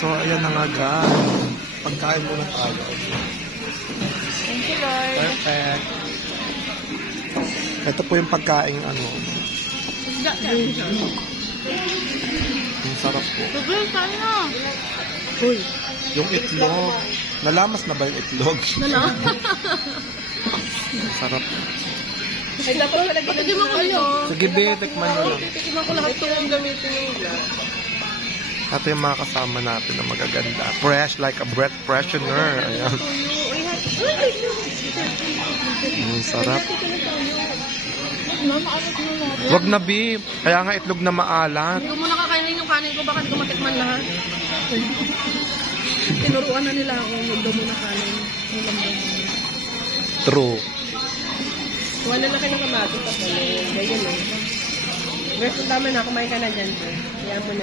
So, ayan na nga guys. Pagkain muna tayo. Thank you, Lord. Perfect. Ito po yung pagkain ano. Isda ka. Ang sarap po. Sobrang saan na? Uy. Yung itlog. Nalamas na ba yung itlog? Nala? Sarap. Ay, dapat ko lagi na mo kayo. Sige, be, tikman nyo lang. Tikiman ko lahat yung gamitin yung glass. Ito yung mga kasama natin na magaganda. Fresh, like a breath freshener. Ayan. Sarap. Wag na, be. Kaya nga itlog na maalat. Hindi ko muna kakainin yung kanin ko, baka hindi ko matikman lahat. Tinuruan na nila ako, huwag daw muna kanin. True. Wala na kayo ng kamatis at ano, ganyan eh. Versus tama na, kumain ka na dyan. Kaya mo na